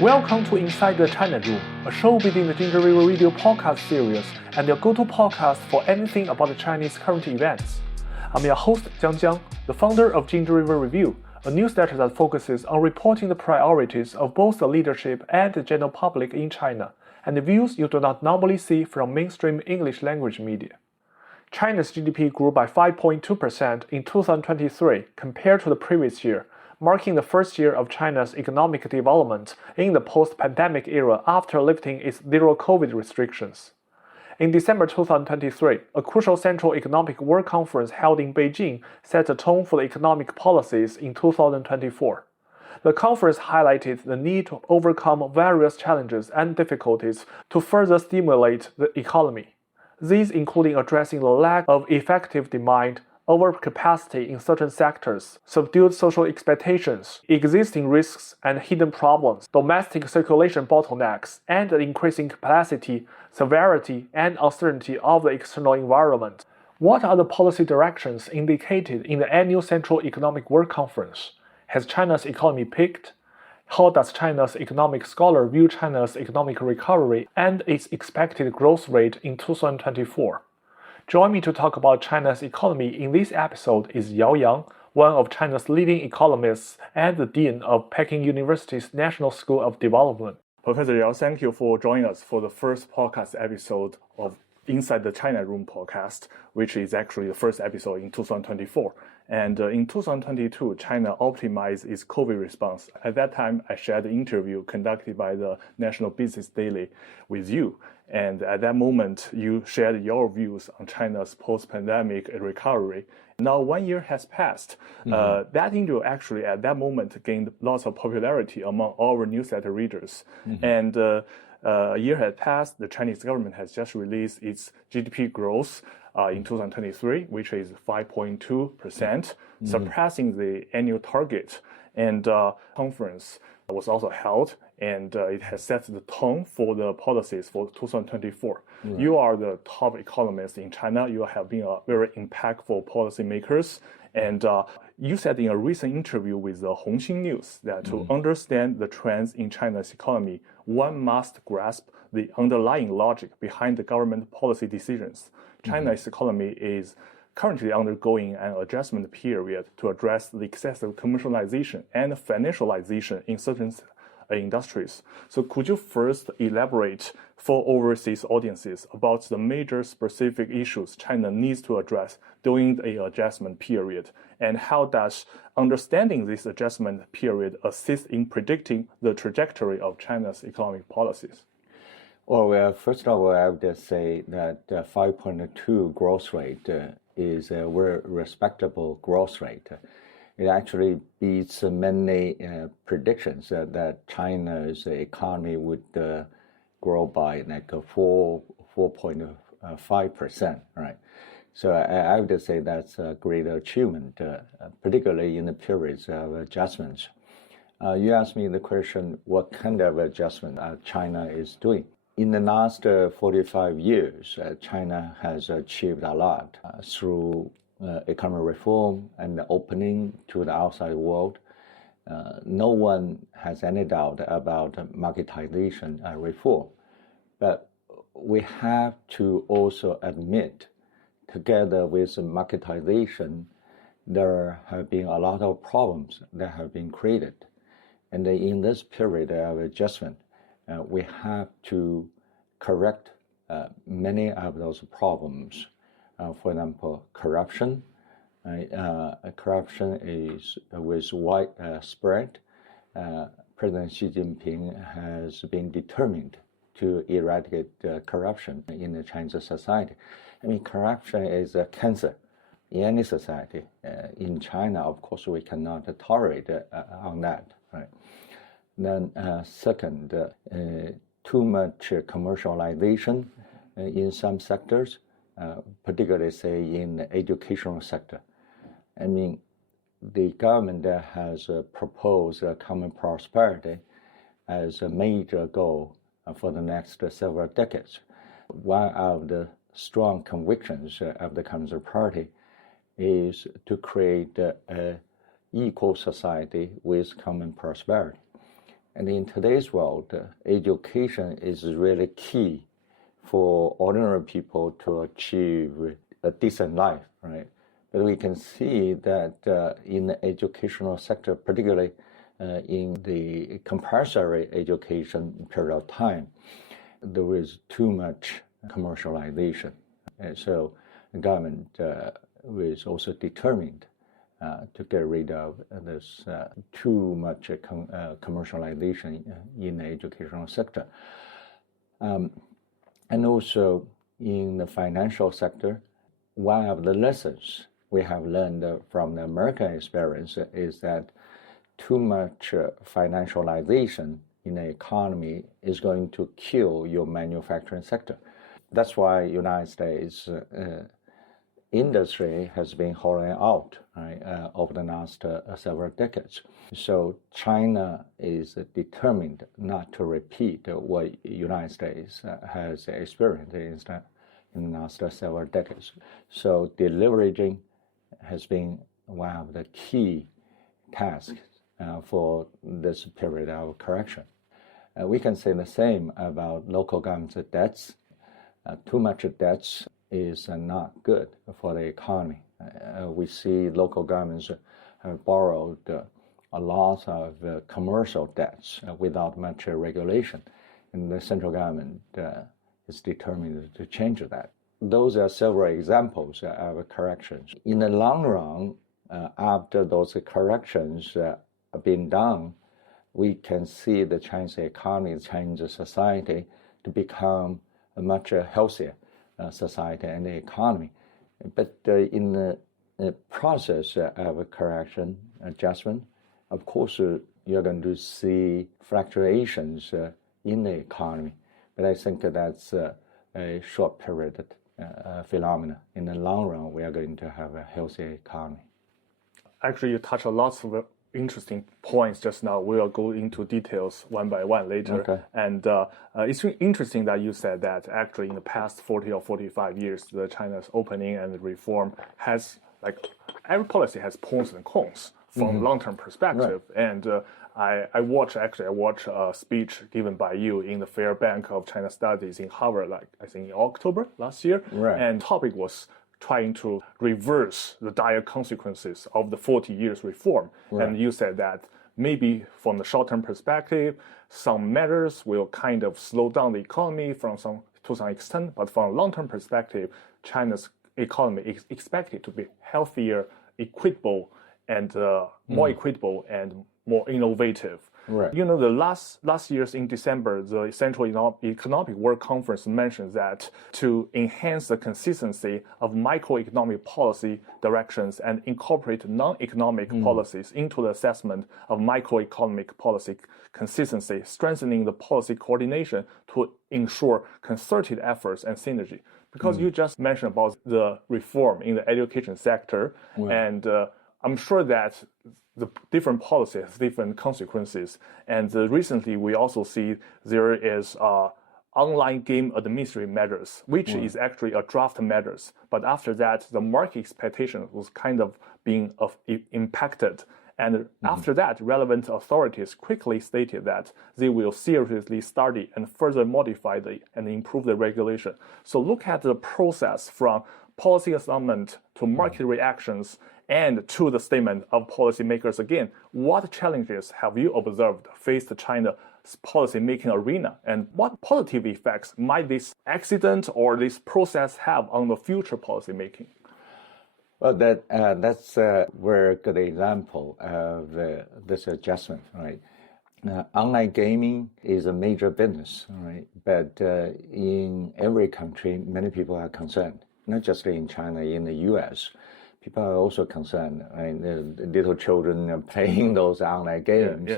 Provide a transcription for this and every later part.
Welcome to Inside the China Room, a show within the Ginger River Radio podcast series and your go-to podcast for anything about the Chinese current events. I'm your host, Jiang, the founder of Ginger River Review, a newsletter that focuses on reporting the priorities of both the leadership and the general public in China, and the views you do not normally see from mainstream English language media. China's GDP grew by 5.2% in 2023 compared to the previous year, marking the first year of China's economic development in the post-pandemic era after lifting its zero-COVID restrictions. In December 2023, a crucial Central Economic Work Conference held in Beijing set the tone for the economic policies in 2024. The conference highlighted the need to overcome various challenges and difficulties to further stimulate the economy. These including addressing the lack of effective demand, overcapacity in certain sectors, subdued social expectations, existing risks and hidden problems, domestic circulation bottlenecks, and the increasing capacity, severity, and uncertainty of the external environment. What are the policy directions indicated in the annual Central Economic Work Conference? Has China's economy peaked? How does China's economic scholar view China's economic recovery and its expected growth rate in 2024? Join me to talk about China's economy in this episode is Yao Yang, one of China's leading economists and the Dean of Peking University's National School of Development. Professor Yao, thank you for joining us for the first podcast episode of Inside the China Room podcast, which is actually the first episode in 2024. And in 2022, China optimized its COVID response. At that time, I shared the interview conducted by the National Business Daily with you. And at that moment, you shared your views on China's post-pandemic recovery. Now 1 year has passed. That interview actually at that moment gained lots of popularity among our newsletter readers. And a year had passed, the Chinese government has just released its GDP growth in 2023, which is 5.2%, surpassing the annual target. And conference was also held, and it has set the tone for the policies for 2024. Right. You are the top economist in China. You have been a very impactful policymakers. And you said in a recent interview with the Hongxin News that to understand the trends in China's economy, one must grasp the underlying logic behind the government policy decisions. China's economy is currently undergoing an adjustment period to address the excessive commercialization and financialization in certain industries. So could you first elaborate for overseas audiences about the major specific issues China needs to address during the adjustment period, and how does understanding this adjustment period assist in predicting the trajectory of China's economic policies? Well, first of all, I would say that 5.2 growth rate is a very respectable growth rate. It actually beats many predictions that China's economy would grow by like 4.5%, right? So I would say that's a great achievement, particularly in the periods of adjustments. You asked me the question, what kind of adjustment China is doing? In the last 45 years, China has achieved a lot through economic reform and opening to the outside world. No one has any doubt about marketization reform. But we have to also admit, together with marketization, there have been a lot of problems that have been created. And in this period of adjustment, we have to correct many of those problems. For example, corruption. Corruption is with widespread. President Xi Jinping has been determined to eradicate corruption in the Chinese society. I mean, corruption is a cancer in any society. In China, of course, we cannot tolerate on that. Right? Then, second, too much commercialization in some sectors, particularly, say, in the educational sector. I mean, the government has proposed common prosperity as a major goal for the next several decades. One of the strong convictions of the Communist Party is to create an equal society with common prosperity. And in today's world, education is really key for ordinary people to achieve a decent life, right? But we can see that in the educational sector, particularly in the compulsory education period of time, there is too much commercialization. And so the government was also determined to get rid of this too much commercialization in the educational sector. And also in the financial sector, one of the lessons we have learned from the American experience is that too much financialization in the economy is going to kill your manufacturing sector. That's why United States industry has been hollowing out, right, over the last several decades. So China is determined not to repeat what United States has experienced in the last several decades. So deleveraging has been one of the key tasks for this period of correction. We can say the same about local government debts. Too much debts is not good for the economy. We see local governments have borrowed a lot of commercial debts without much regulation, and the central government is determined to change that. Those are several examples of corrections. In the long run, after those corrections have been done, we can see the Chinese economy, Chinese society to become a much healthier society and the economy. But in the process of correction, adjustment, of course, you're going to see fluctuations in the economy. But I think that's a short period phenomena. In the long run, we are going to have a healthier economy. Actually, you touched on lots of interesting points just now. We'll go into details one by one later. Okay. And it's interesting that you said that actually in the past 40 or 45 years, the China's opening and reform has, like, every policy has pros and cons from long-term perspective. Right. And I watched a speech given by you in the Fairbank of China Studies in Harvard, like I think in October last year. Right. And topic was trying to reverse the dire consequences of the 40 years reform. Right. And you said that maybe from the short-term perspective, some measures will kind of slow down the economy to some extent, but from a long-term perspective, China's economy is expected to be healthier, equitable, and more equitable and more innovative. Right. You know, the last year's in December, the Central Economic World Conference mentioned that to enhance the consistency of microeconomic policy directions and incorporate non-economic policies into the assessment of microeconomic policy consistency, strengthening the policy coordination to ensure concerted efforts and synergy. Because you just mentioned about the reform in the education sector, and I'm sure that the different policies have different consequences. And recently, we also see there is online game administrative measures, which is actually a draft measures. But after that, the market expectation was kind of being impacted. And after that, relevant authorities quickly stated that they will seriously study and further modify and improve the regulation. So look at the process from policy assessment to market reactions and to the statement of policymakers again. What challenges have you observed faced China's policy-making arena, and what positive effects might this accident or this process have on the future policy-making? Well, that's a very good example of this adjustment, right? Online gaming is a major business, right? But in every country, many people are concerned, not just in China, in the US. People are also concerned, right? The little children are playing those online games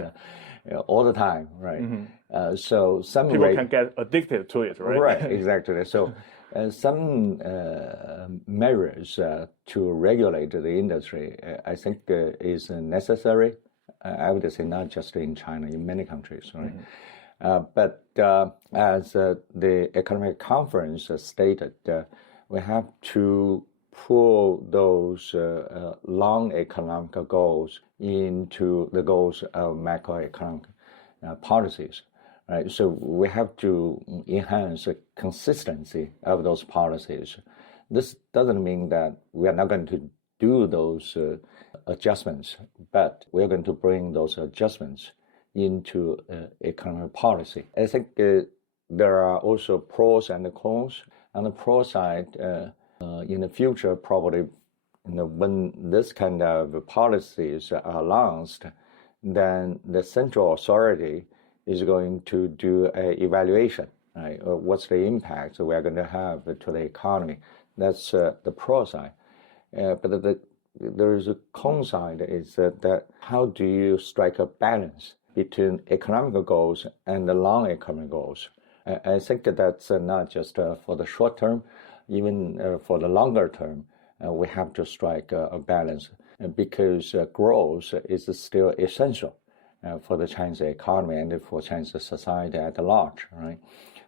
all the time, right? So some people can get addicted to it, right? Right, exactly. So some measures to regulate the industry, I think, is necessary. I would say not just in China, in many countries, right? But as the economic conference stated, we have to pull those long economic goals into the goals of macroeconomic. policies, right? So we have to enhance the consistency of those policies. This doesn't mean that we are not going to do those adjustments, but we're going to bring those adjustments into economic policy. I think there are also pros and cons. On the pro side, in the future, probably when this kind of policies are launched, then the central authority is going to do an evaluation, right? What's the impact we're going to have to the economy? That's the pro side. But there is a con side, is that how do you strike a balance between economic goals and the non-economic goals? I think that's not just for the short term, even for the longer term, we have to strike a balance because growth is still essential for the Chinese economy and for Chinese society at large, right?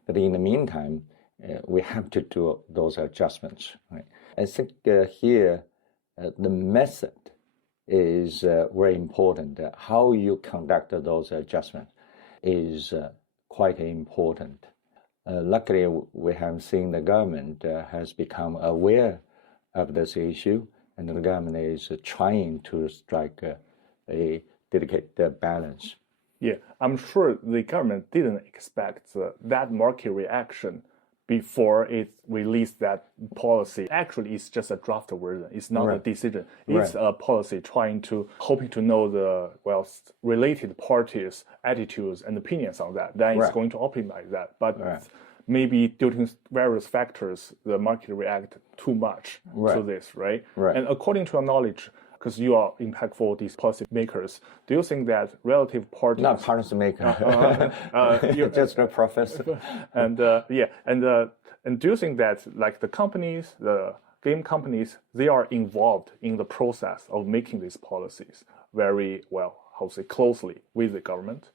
But in the meantime, we have to do those adjustments, right? I think here the method is very important. How you conduct those adjustments is quite important. Luckily, we have seen the government has become aware of this issue, and the government is trying to strike a delicate balance. Yeah, I'm sure the government didn't expect that market reaction before it released that policy. Actually, it's just a draft version. It's not a decision. It's a policy hoping to know the related parties' attitudes and opinions on that. Then it's going to optimize that. But maybe due to various factors, the market react too much to this, right? And according to your knowledge, because you are impactful, these policy makers, do you think that relative parties... Not policy maker, you're just a professor. And do you think that like the companies, the game companies, they are involved in the process of making these policies very closely with the government?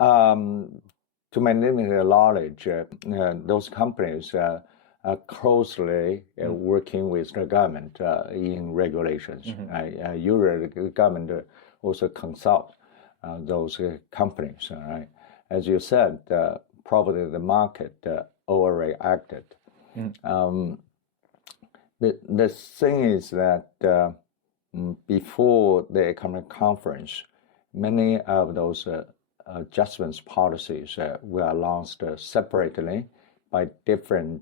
To my limited knowledge, those companies are closely working with the government in regulations. Usually, the government also consult those companies. Right? As you said, probably the market overreacted. The thing is that before the economic conference, many of those adjustments policies were launched separately by different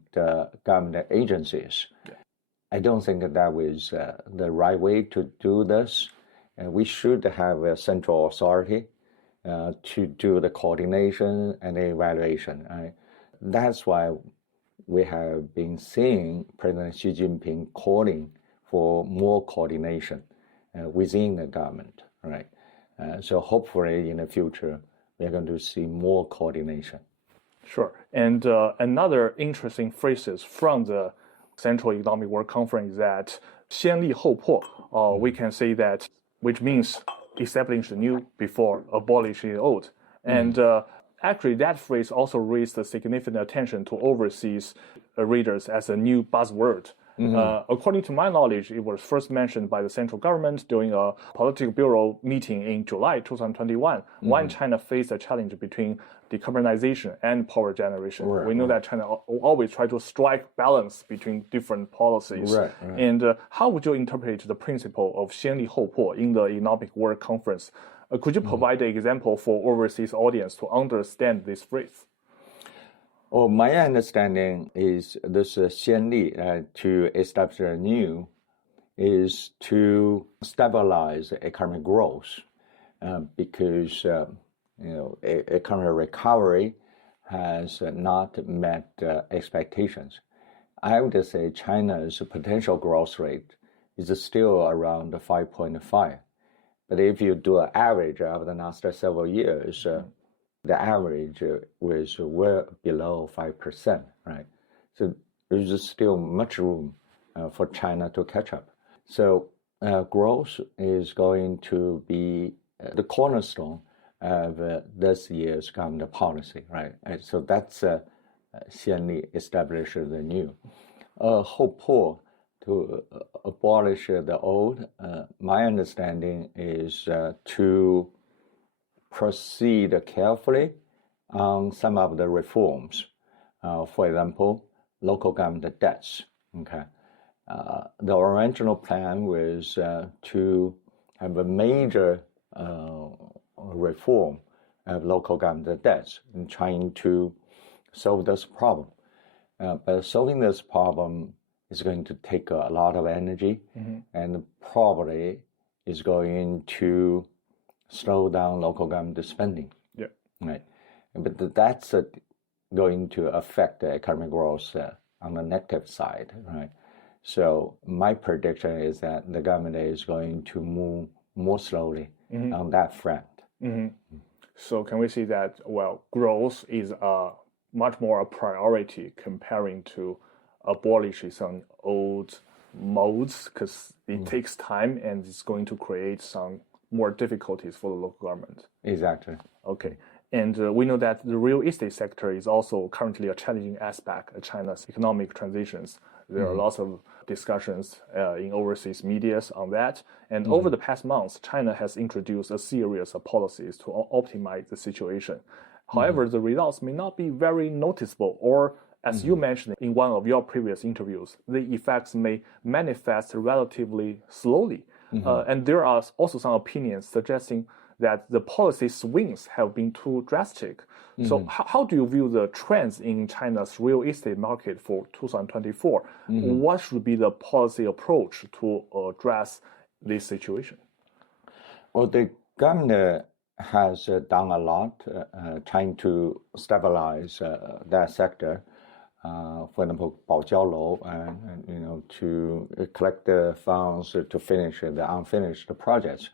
government agencies. I don't think that was the right way to do this. We should have a central authority to do the coordination and the evaluation. Right? That's why we have been seeing President Xi Jinping calling for more coordination within the government. Right? So hopefully in the future, we're going to see more coordination. Sure. And another interesting phrases from the Central Economic Work Conference is that 先立后破, we can say that, which means establish the new before abolishing the old. And actually, that phrase also raised a significant attention to overseas readers as a new buzzword. According to my knowledge, it was first mentioned by the central government during a political bureau meeting in July 2021, when China faced a challenge between decarbonization and power generation. We know that China always tries to strike balance between different policies. And how would you interpret the principle of 先立后破 in the Economic Work Conference? Could you provide an example for overseas audience to understand this phrase? Well, my understanding is this 先立 to establish a new is to stabilize economic growth because economic recovery has not met expectations. I would say China's potential growth rate is still around 5.5. But if you do an average of the last several years, the average was well below 5%, right? So there's still much room for China to catch up. So growth is going to be the cornerstone of this year's government policy, right? And so that's 先立 establish the new. 后破 to abolish the old. My understanding is to proceed carefully on some of the reforms. For example, local government debts. Okay, the original plan was to have a major reform of local government debts in trying to solve this problem. But solving this problem is going to take a lot of energy, and probably is going to slow down local government spending. Yeah. Right. But that's going to affect the economic growth on the negative side, right? So my prediction is that the government is going to move more slowly on that front. So can we see that, well, growth is much more a priority comparing to abolishing some old modes, because it takes time and it's going to create some more difficulties for the local government. Exactly. Okay. And we know that the real estate sector is also currently a challenging aspect of China's economic transitions. There are lots of discussions in overseas medias on that. And over the past months, China has introduced a series of policies to optimize the situation. However, the results may not be very noticeable, or as you mentioned in one of your previous interviews, the effects may manifest relatively slowly. And there are also some opinions suggesting that the policy swings have been too drastic. So how do you view the trends in China's real estate market for 2024? What should be the policy approach to address this situation? Well, the government has done a lot trying to stabilize that sector. For example, 保交楼, and to collect the funds to finish the unfinished projects,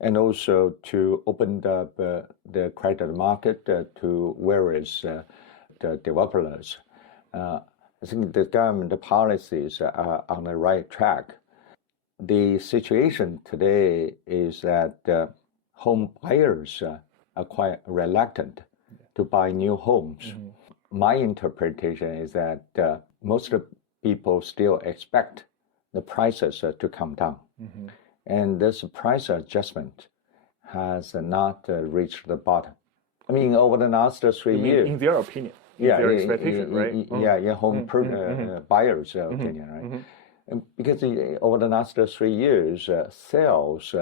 and also to open up the credit market to various the developers. I think the government policies are on the right track. The situation today is that home buyers are quite reluctant to buy new homes. My interpretation is that most people still expect the prices to come down. And this price adjustment has not reached the bottom. I mean, over the last 3 years. In their opinion, their expectation, right? In home buyers' opinion, right? And because over the last 3 years, sales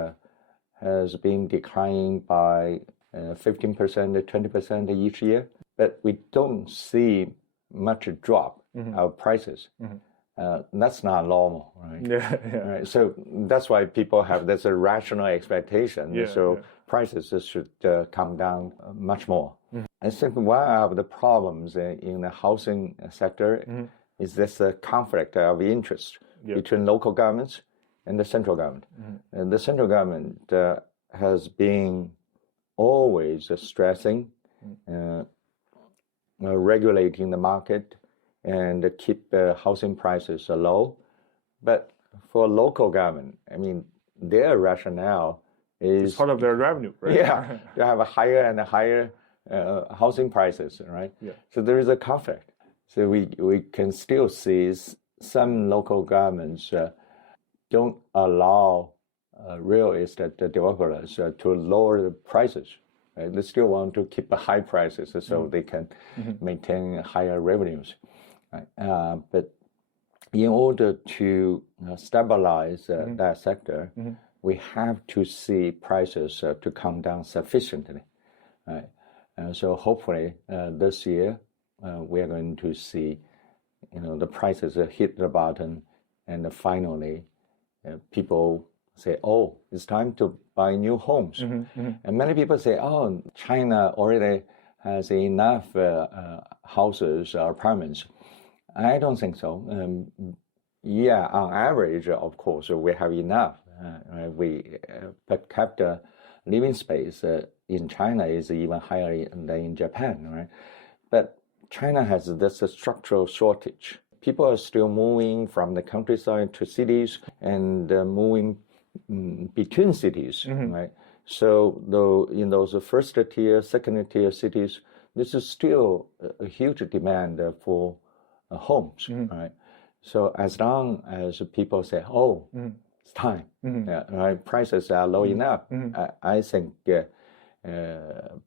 has been declining by 15% to 20% each year, but we don't see much drop of prices. That's not normal, right? Right? So that's why people have this rational expectation. Prices should come down much more. I think one of the problems in the housing sector is this conflict of interest between local governments and the central government. And the central government has been always stressing regulating the market and keep housing prices low. But for local government, I mean, their rationale is... It's part of their revenue, right? Yeah, to have a higher and higher housing prices, right? So there is a conflict. So we can still see some local governments don't allow real estate developers to lower the prices. Right? They still want to keep high prices so they can maintain higher revenues. Right? But in order to stabilize that sector, we have to see prices to come down sufficiently. Right? So hopefully this year we are going to see, the prices hit the bottom, and finally people say, oh, it's time to buy new homes. And many people say, oh, China already has enough houses or apartments. I don't think so. On average, of course, we have enough. We per capita living space in China is even higher than in Japan, right? But China has this structural shortage. People are still moving from the countryside to cities and moving between cities, right? So though in those first tier, second tier cities, this is still a huge demand for homes, right? So as long as people say, it's time, right? Prices are low enough, I think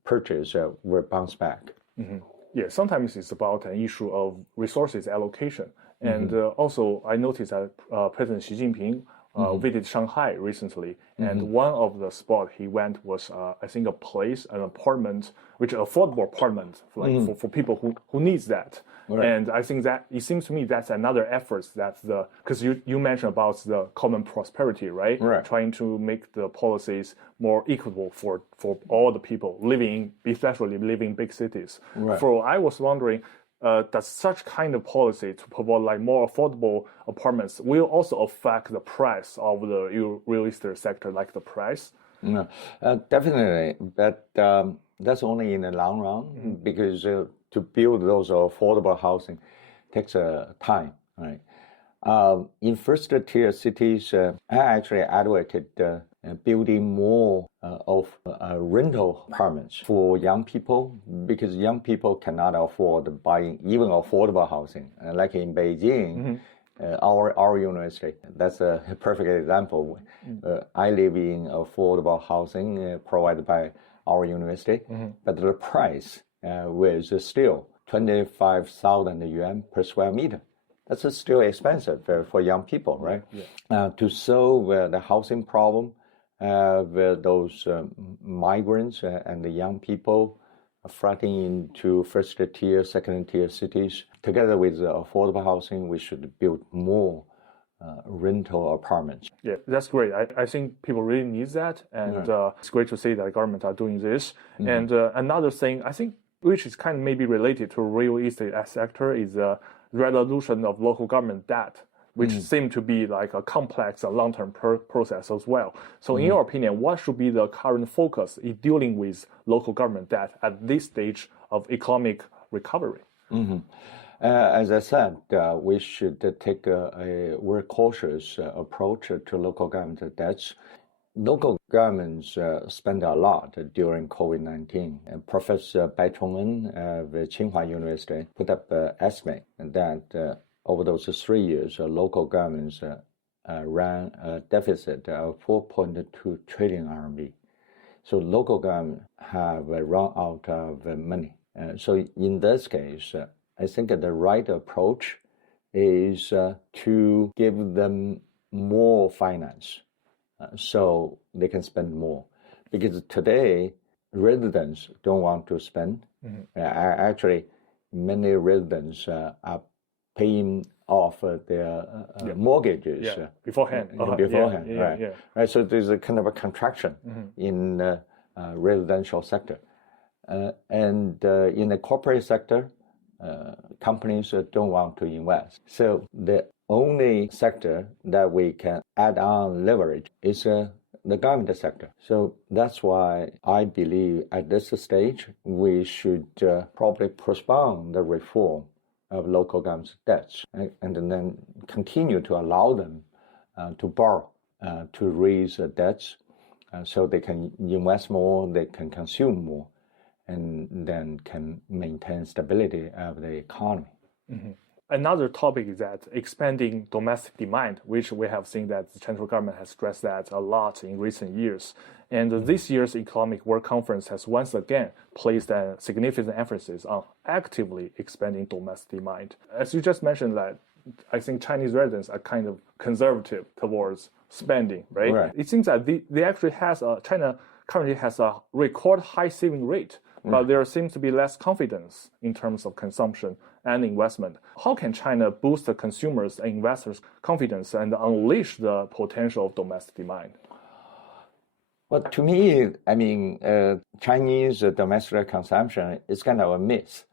purchase will bounce back. Mm-hmm. Yeah, sometimes it's about an issue of resources allocation. And also, I noticed that President Xi Jinping visited Shanghai recently, and one of the spots he went was, I think, an apartment, which is an affordable apartment, like for people who needs that. Right. And I think that it seems to me that's another effort that because you mentioned about the common prosperity, right? Right. Trying to make the policies more equitable for all the people especially living in big cities. Right. So I was wondering, does such kind of policy to provide like more affordable apartments will also affect the price of the real estate sector, like the price? No, definitely, but that's only in the long run because to build those affordable housing takes time, right? In first tier cities, I actually advocated building more of rental apartments for young people because young people cannot afford buying even affordable housing. Like in Beijing, our university, that's a perfect example. I live in affordable housing provided by our university, but the price was still 25,000 yuan per square meter. That's still expensive for young people, right? Yeah. To solve the housing problem with those migrants and the young people flooding into first tier, second tier cities, together with affordable housing, we should build more rental apartments. Yeah, that's great. I think people really need that, and it's great to see that governments are doing this. And another thing, I think, which is kind of maybe related to real estate sector, is the resolution of local government debt, which seem to be like a complex and long-term process as well. So in your opinion, what should be the current focus in dealing with local government debt at this stage of economic recovery? As I said, we should take a very cautious approach to local government debts. Local governments spend a lot during COVID-19. Professor Bai Chong'en of Tsinghua University put up an estimate that over those 3 years, local governments ran a deficit of 4.2 trillion RMB. So local governments have run out of money. So in this case, I think the right approach is to give them more finance so they can spend more. Because today, residents don't want to spend. Actually, many residents are paying off their mortgages beforehand. Right. So there's a kind of a contraction in the residential sector. And in the corporate sector, companies don't want to invest. So the only sector that we can add on leverage is the government sector. So that's why I believe at this stage, we should probably postpone the reform of local government debts and then continue to allow them to borrow, to raise debts so they can invest more, they can consume more, and then can maintain stability of the economy. Another topic is that expanding domestic demand, which we have seen that the central government has stressed that a lot in recent years. And this year's Economic World Conference has once again placed a significant emphasis on actively expanding domestic demand. As you just mentioned, that I think Chinese residents are kind of conservative towards spending, right? It seems that they actually China currently has a record high saving rate, but there seems to be less confidence in terms of consumption and investment. How can China boost the consumers and investors' confidence and unleash the potential of domestic demand? Well, to me, I mean, Chinese domestic consumption is kind of a myth.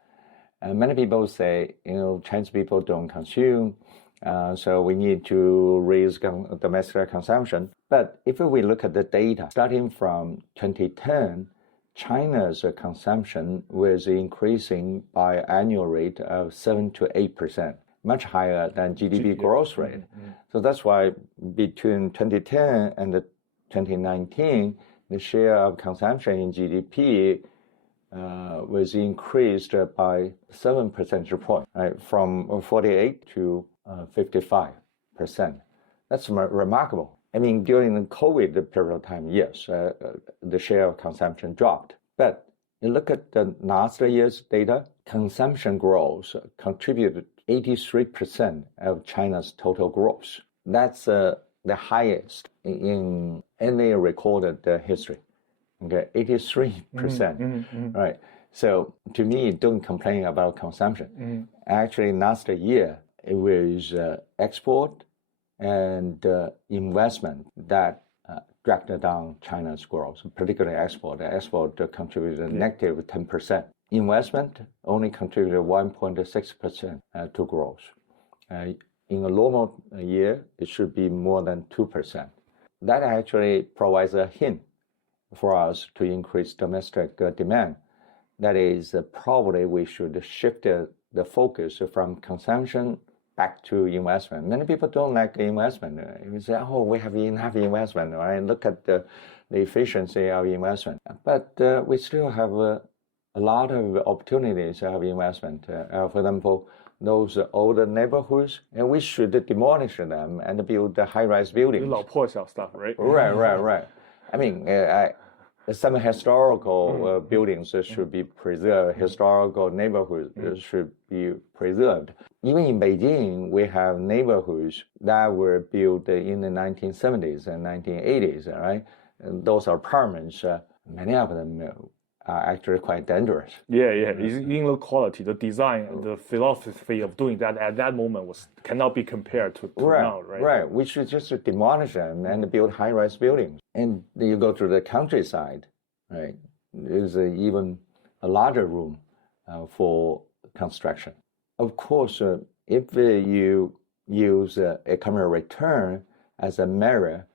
Many people say, Chinese people don't consume, so we need to raise domestic consumption. But if we look at the data, starting from 2010, China's consumption was increasing by annual rate of 7 to 8%, much higher than GDP growth rate. So that's why between 2010 and 2019, the share of consumption in GDP was increased by 7 percentage points, right, from 48 to 55%. That's remarkable. I mean, during the COVID period of time, yes, the share of consumption dropped. But you look at the last year's data, consumption growth contributed 83% of China's total growth. That's the highest in any recorded history. Okay, 83%, right? So to me, don't complain about consumption. Actually, last year, it was export and investment that dragged down China's growth, particularly export. Export contributed negative 10%. Investment only contributed 1.6% to growth. In a normal year, it should be more than 2%. That actually provides a hint for us to increase domestic demand. That is, probably we should shift the focus from consumption back to investment. Many people don't like investment. You say, oh, we have enough investment, right? Look at the efficiency of investment. But we still have a lot of opportunities of investment. For example, those older neighborhoods, and we should demolish them and build the high-rise buildings. 老破小 stuff, right? Right. I mean, some historical buildings should be preserved. Historical neighborhoods should be preserved. Even in Beijing, we have neighborhoods that were built in the 1970s and 1980s, right? And those are apartments. Many of them are actually quite dangerous. Yeah. In the quality, the design, and the philosophy of doing that at that moment cannot be compared to now, right? Right. We should just demolish them and build high-rise buildings. And then you go to the countryside, right? There's even a larger room for construction. Of course, if you use economic return as a measure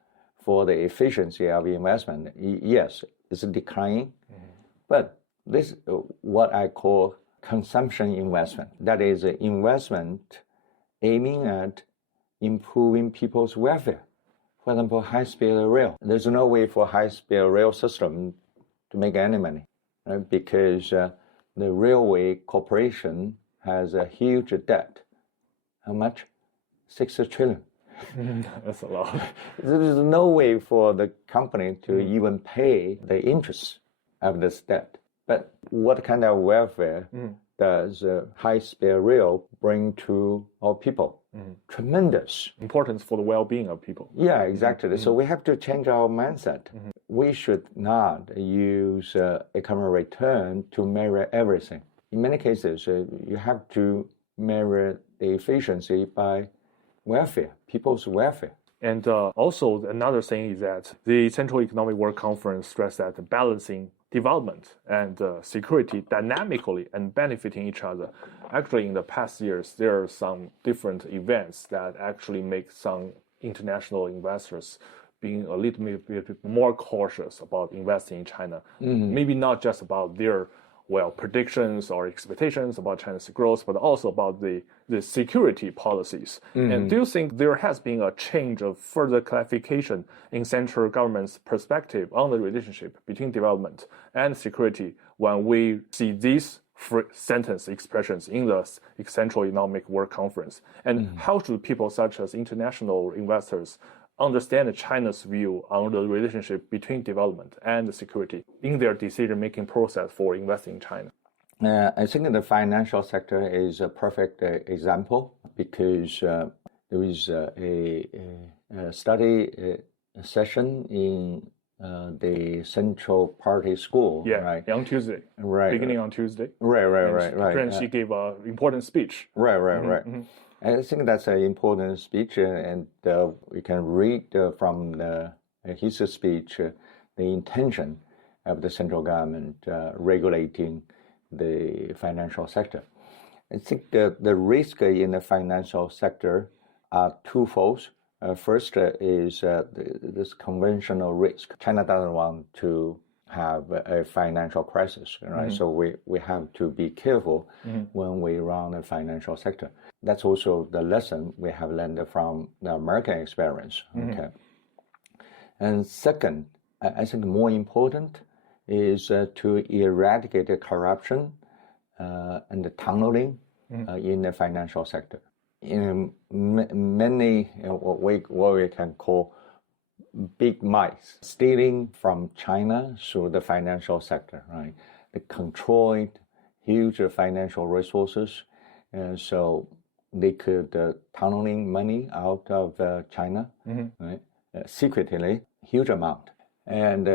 for the efficiency of investment, yes, it's declining. But this is what I call consumption investment. That is investment aiming at improving people's welfare. For example, high-speed rail. There's no way for high-speed rail system to make any money, right? Because the railway corporation has a huge debt. How much? 6 trillion. That's a lot. There's no way for the company to even pay the interest of this debt. But what kind of welfare does high-speed rail bring to our people? Tremendous. Importance for the well-being of people. Yeah, exactly. So we have to change our mindset. We should not use economic return to measure everything. In many cases, you have to measure the efficiency by welfare, people's welfare. And also another thing is that the Central Economic Work Conference stressed that balancing development and security dynamically and benefiting each other. Actually, in the past years, there are some different events that actually make some international investors being a little bit more cautious about investing in China. Maybe not just about their predictions or expectations about China's growth, but also about the security policies. And do you think there has been a change of further clarification in central government's perspective on the relationship between development and security when we see these sentence expressions in the Central Economic Work Conference? And how should people such as international investors understand China's view on the relationship between development and security in their decision-making process for investing in China? I think the financial sector is a perfect example because there is a study session in the Central Party School. Yeah, right? On Tuesday. Right. Beginning on Tuesday. Right. She gave an important speech. Right. I think that's an important speech, and we can read from his speech the intention of the central government regulating the financial sector. I think the risk in the financial sector are twofold. First is this conventional risk. China doesn't want to have a financial crisis, right? So we have to be careful when we run a financial sector. That's also the lesson we have learned from the American experience. Okay. And second, I think more important is to eradicate the corruption and the tunneling in the financial sector. In many what we can call big mice stealing from China through the financial sector, right? They controlled huge financial resources, and so they could tunneling money out of China, right? Secretly, huge amount. And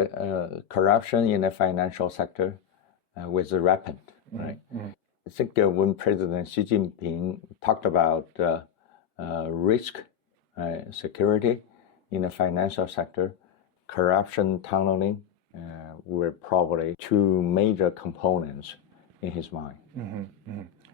corruption in the financial sector was rampant, right? I think when President Xi Jinping talked about risk, security in the financial sector, corruption, tunneling were probably two major components in his mind.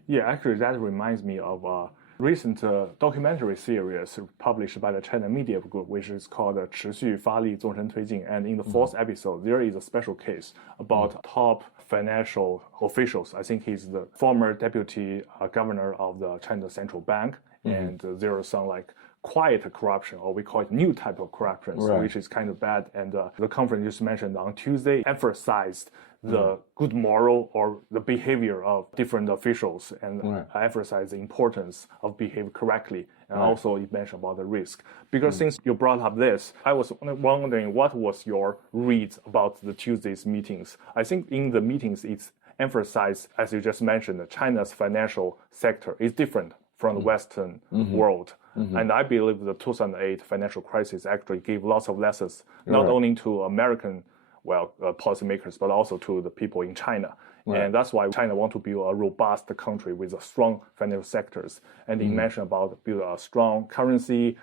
Yeah, actually, that reminds me of a recent documentary series published by the China Media Group, which is called 持续发力纵深推进. And in the fourth episode, there is a special case about top financial officials. I think he's the former deputy governor of the China Central Bank. And there are some like quiet corruption, or we call it new type of corruption, which is kind of bad. And the conference just mentioned on Tuesday emphasized the good moral or the behavior of different officials, and emphasized the importance of behave correctly. And also it mentioned about the risk. Because since you brought up this, I was wondering what was your read about the Tuesday's meetings. I think in the meetings it's emphasized, as you just mentioned, that China's financial sector is different from the Western world. And I believe the 2008 financial crisis actually gave lots of lessons, not only to American policymakers, but also to the people in China. And that's why China wants to build a robust country with a strong financial sectors. And he mentioned about build a strong currency,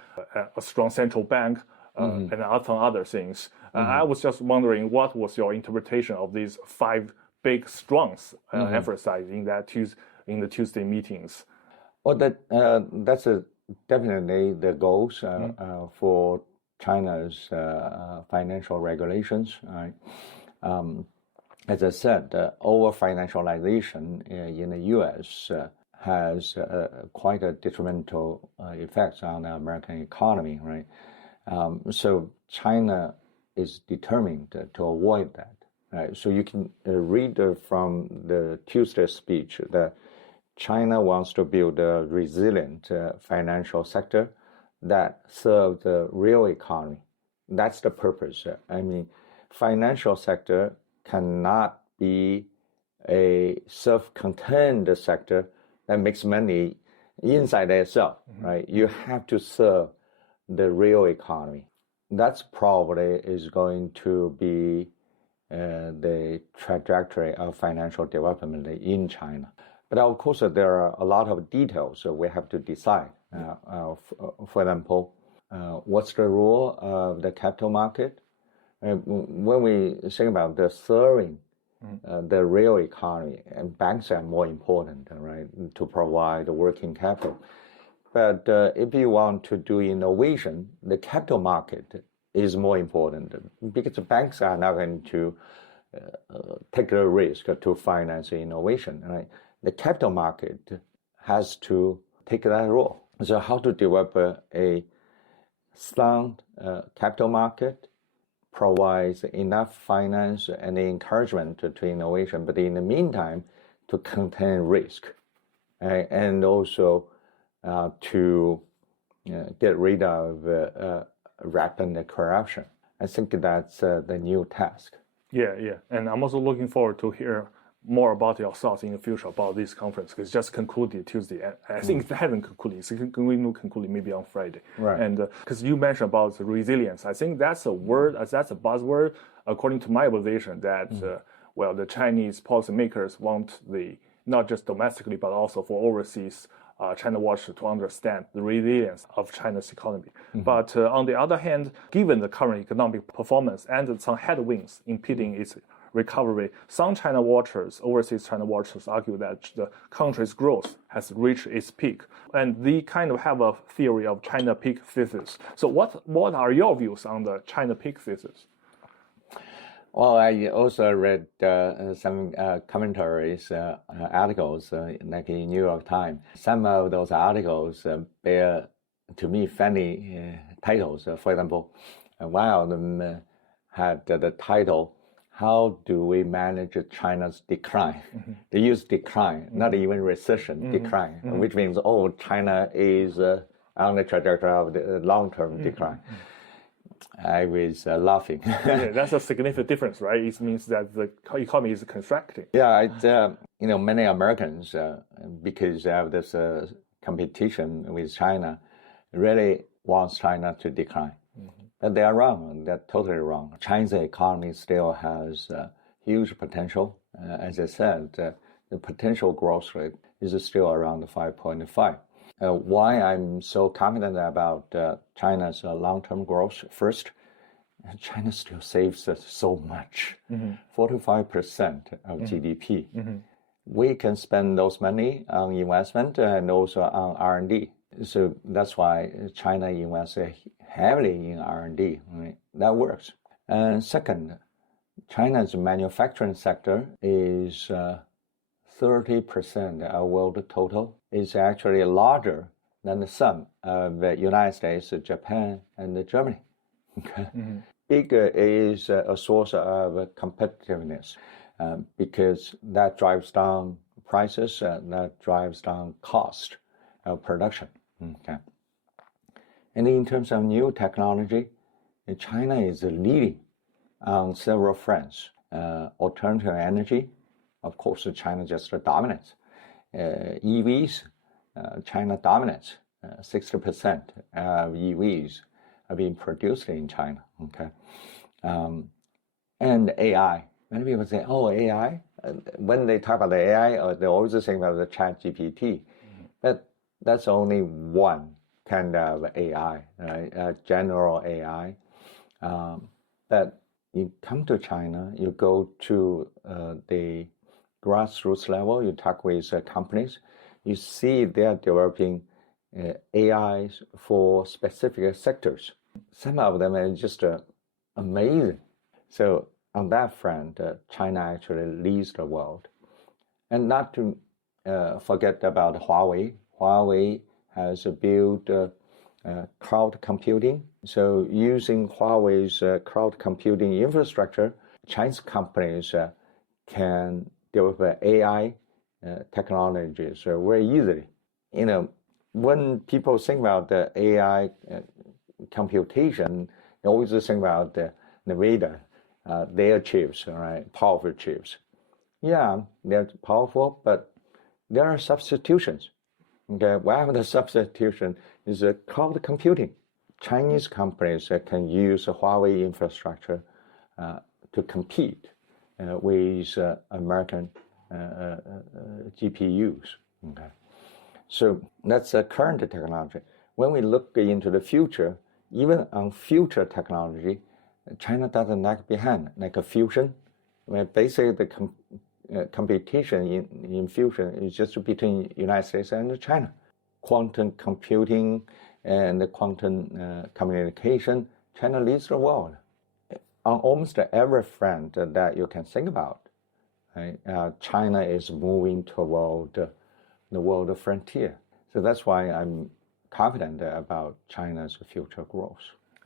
a strong central bank, and other things. I was just wondering, what was your interpretation of these 5 big strongs emphasized in the Tuesday meetings? Well, that's definitely the goals for China's financial regulations. Right? As I said, over-financialization in the U.S. has quite a detrimental effects on the American economy. Right? So China is determined to avoid that. Right? So you can read from the Tuesday speech that China wants to build a resilient financial sector that serves the real economy. That's the purpose. I mean, financial sector cannot be a self-contained sector that makes money inside itself, right? You have to serve the real economy. That's probably is going to be the trajectory of financial development in China. But of course, there are a lot of details we have to decide. For example, what's the role of the capital market? When we think about the serving the real economy, and banks are more important, right, to provide the working capital. But if you want to do innovation, the capital market is more important, because the banks are not going to take the risk to finance innovation, right? The capital market has to take that role. So how to develop a sound capital market provides enough finance and encouragement to innovation, but in the meantime, to contain risk, and also to get rid of rampant corruption. I think that's the new task. Yeah. And I'm also looking forward to hear more about your thoughts in the future about this conference, because it just concluded Tuesday. I think it hasn't concluded. It's going to conclude maybe on Friday. Right. And because you mentioned about the resilience, I think that's a word, that's a buzzword, according to my observation, that, the Chinese policymakers want not just domestically, but also for overseas China watch to understand the resilience of China's economy. But on the other hand, given the current economic performance and some headwinds impeding its recovery, some overseas China watchers argue that the country's growth has reached its peak, and they kind of have a theory of China peak thesis. So what are your views on the China peak thesis? Well, I also read some commentaries, articles, like in New York Times. Some of those articles bear, to me, funny titles. For example, one of them had the title, "How do we manage China's decline?" They use decline, not even recession, decline, which means, China is on the trajectory of the long-term decline. I was laughing. Yeah, that's a significant difference, right? It means that the economy is contracting. Yeah, many Americans, because of this competition with China, really wants China to decline. But they are wrong. They're totally wrong. China's economy still has huge potential. As I said, the potential growth rate is still around 5.5. Why I'm so confident about China's long-term growth? First, China still saves so much, 45% of GDP. We can spend those money on investment and also on R&D. So that's why China invests heavily in R&D. Right? That works. And second, China's manufacturing sector is 30% of world total. It's actually larger than the sum of the United States, Japan, and Germany. Okay. Big is a source of competitiveness because that drives down prices, that drives down cost of production. Okay. And in terms of new technology, China is leading on several fronts. Alternative energy, of course, China just dominates. EVs, China dominates. 60% of EVs are being produced in China. Okay, and AI. Many people say, "Oh, AI." When they talk about the AI, they always think about the ChatGPT, but that's only one kind of AI, right? General AI. But you come to China, you go to the grassroots level, you talk with companies, you see they're developing AIs for specific sectors. Some of them are just amazing. So on that front, China actually leads the world. And not to forget about Huawei. Huawei has built cloud computing. So using Huawei's cloud computing infrastructure, Chinese companies can develop AI technologies very easily. When people think about the AI computation, they always think about the NVIDIA, their chips, right? Powerful chips. Yeah, they're powerful, but there are substitutions. Okay, one of the substitution is cloud computing. Chinese companies can use Huawei infrastructure to compete with American GPUs. Okay, so that's a current technology. When we look into the future, even on future technology, China doesn't lag behind, like a fusion. Basically, the competition in fusion is just between United States and China. Quantum computing and quantum communication, China leads the world. On almost every front that you can think about, right? China is moving toward the world frontier. So that's why I'm confident about China's future growth.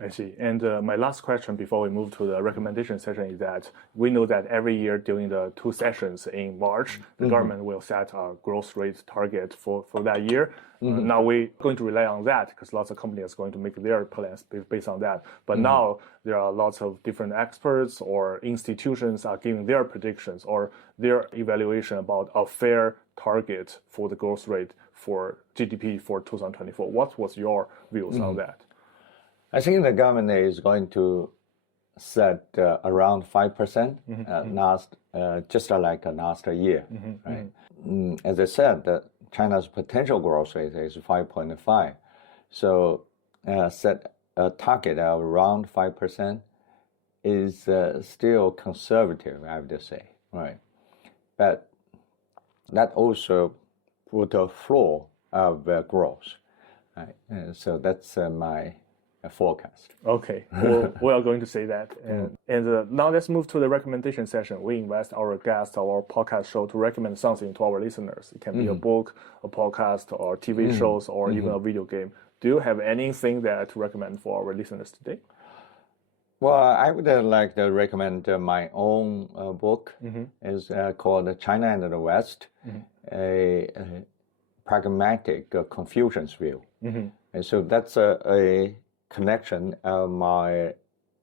I see. And my last question before we move to the recommendation session is that we know that every year during the 2 sessions in March, the government will set a growth rate target for that year. Now we're going to rely on that because lots of companies are going to make their plans based on that. But now there are lots of different experts or institutions are giving their predictions or their evaluation about a fair target for the growth rate for GDP for 2024. What was your views on that? I think the government is going to set around 5%, just like last year. Right? As I said, China's potential growth rate is 5.5. So set a target of around 5% is still conservative, I would say. Right? But that also put a floor of growth. Right? So that's my forecast. Okay, well, we are going to say that. And now let's move to the recommendation session. We invite our guests, our podcast show to recommend something to our listeners. It can be a book, a podcast, or TV shows, or even a video game. Do you have anything that to recommend for our listeners today? Well, I would like to recommend my own book. It's called China and the West, a pragmatic Confucianist view. And so that's a connection of my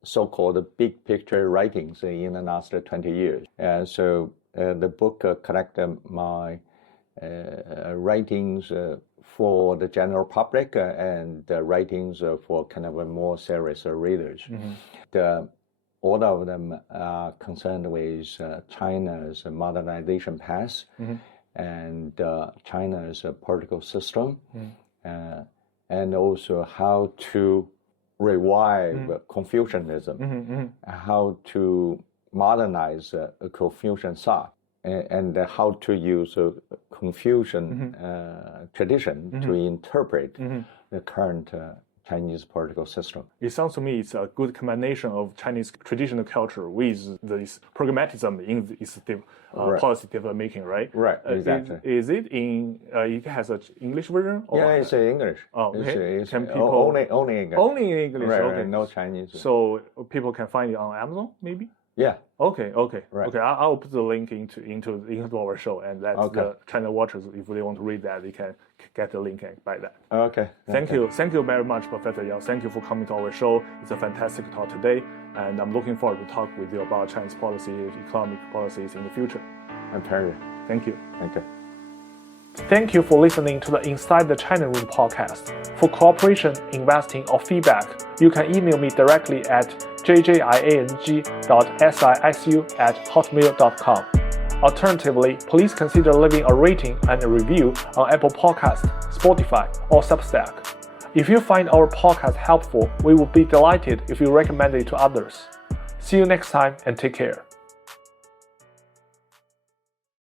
so-called big picture writings in the last 20 years. So the book collected my writings for the general public and writings for kind of a more serious readers. All of them are concerned with China's modernization path and China's political system, and also how to revive Confucianism, how to modernize Confucian thought, and how to use Confucian tradition to interpret the current Chinese political system. It sounds to me it's a good combination of Chinese traditional culture with this pragmatism in its policy development making, right? Right, exactly. Is it in? It has an English version? Or? Yeah, it's English. Oh, okay. It's only English. Only in English. Right, okay. right, no Chinese. So people can find it on Amazon, maybe. Yeah. Okay. Right. Okay. I'll put the link into our show, and let the China watchers, if they want to read that, they can get the link and buy that. Okay. Thank you very much, Professor Yao. Thank you for coming to our show. It's a fantastic talk today, and I'm looking forward to talk with you about Chinese policy, economic policies in the future. My pleasure. Thank you. Thank you. Thank you for listening to the Inside the China Room podcast. For cooperation, investing, or feedback, you can email me directly at jjiang.sisu@hotmail.com. Alternatively, please consider leaving a rating and a review on Apple Podcasts, Spotify, or Substack. If you find our podcast helpful, we would be delighted if you recommend it to others. See you next time and take care.